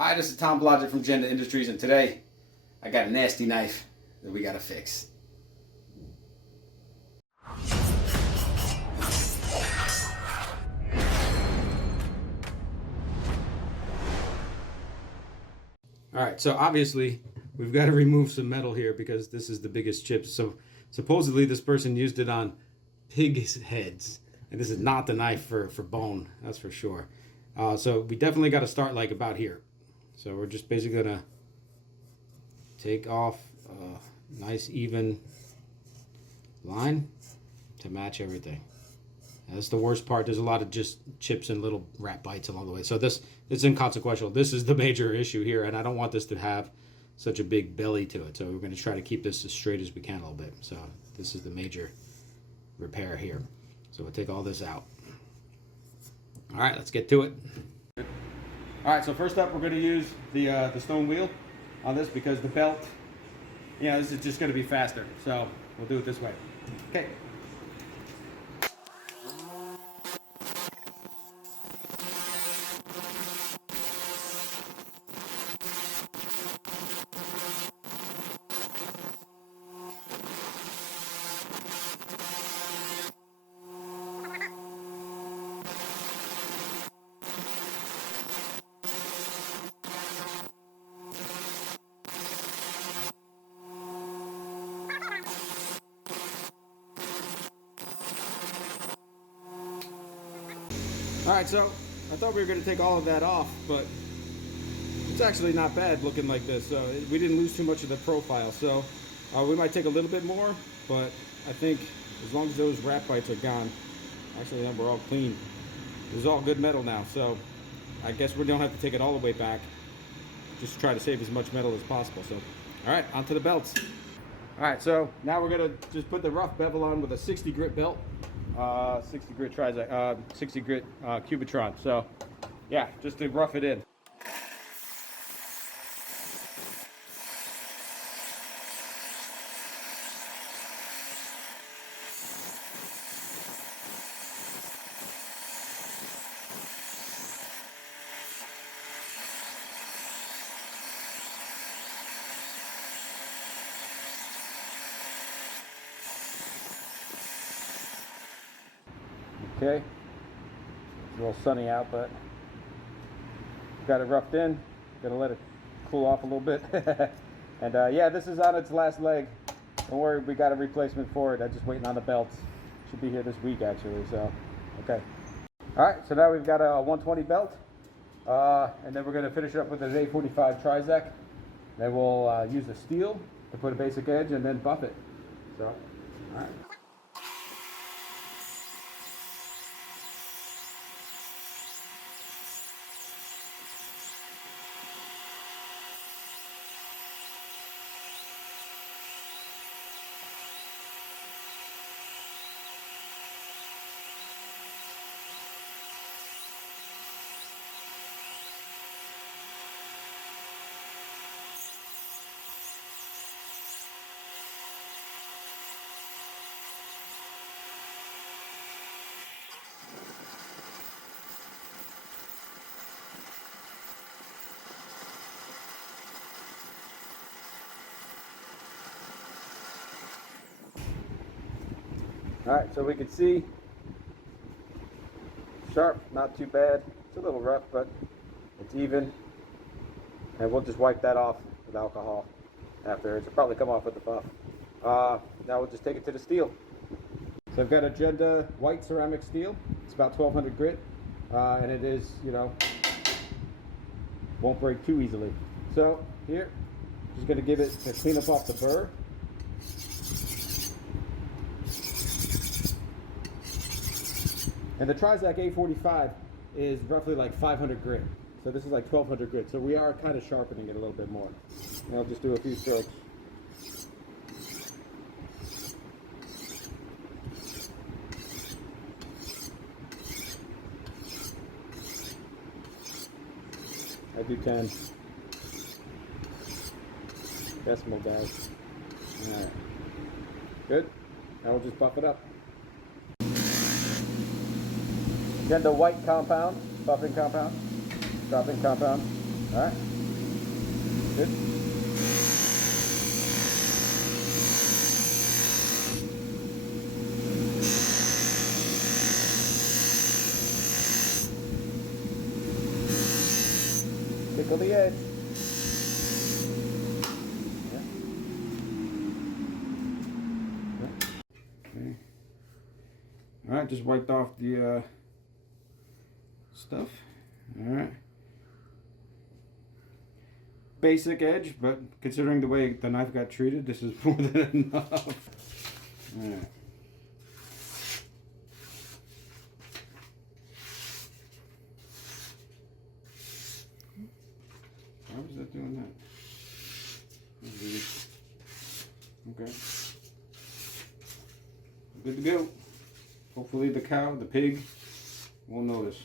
Hi, this is Tom Blodgett from Jende Industries, and today I got a nasty knife that we gotta fix. Alright, so obviously we've got to remove some metal here because this is the biggest chip. So supposedly this person used it on pig's heads, and this is not the knife for bone, that's for sure. So we definitely got to start like about here. So we're just basically gonna take off a nice even line to match everything. That's the worst part. There's a lot of just chips and little rat bites along the way. So it's inconsequential. This is the major issue here, and I don't want this to have such a big belly to it. So we're going to try to keep this as straight as we can a little bit. So this is the major repair here. So we'll take all this out. All right, let's get to it. All right, so first up, we're going to use the stone wheel on this because the belt, this is just going to be faster. So we'll do it this way. Okay. Alright, so I thought we were going to take all of that off, but it's actually not bad looking like this. So we didn't lose too much of the profile. So we might take a little bit more, but I think as long as those rat bites are gone, actually then we're all clean. This is all good metal now, so I guess we don't have to take it all the way back. Just try to save as much metal as possible. So, alright, onto the belts. Alright, so now we're going to just put the rough bevel on with a 60 grit belt. 60 grit Trizac, 60 grit Cubitron. So, yeah, just to rough it in. Okay, it's a little sunny out, but got it roughed in. Gonna let it cool off a little bit. And yeah, this is on its last leg. Don't worry, we got a replacement for it. I'm just waiting on the belts. Should be here this week actually, so okay. Alright, so now we've got a 120 belt. And then we're gonna finish it up with an A45 Trizac. Then we'll use the steel to put a basic edge and then buff it. So, alright. Alright, so we can see sharp, not too bad. It's a little rough, but it's even. And we'll just wipe that off with alcohol after. It'll probably come off with the buff. Now we'll just take it to the steel. So I've got a Jende white ceramic steel. It's about 1200 grit. And it is, won't break too easily. So here, just going to give it a clean up off the burr. And the Trizac A45 is roughly like 500 grit. So this is like 1200 grit. So we are kind of sharpening it a little bit more. And I'll just do a few strokes. I do 10 decimal, guys. All right. Good. Now we'll just buff it up. Jende white compound, buffing compound, dropping compound. All right. Good. Tickle the edge. Yeah. Okay. All right, just wiped off the stuff. All right. Basic edge, but considering the way the knife got treated, this is more than enough. All right. Why was that doing that? Okay. Good to go. Hopefully the cow, the pig, won't notice.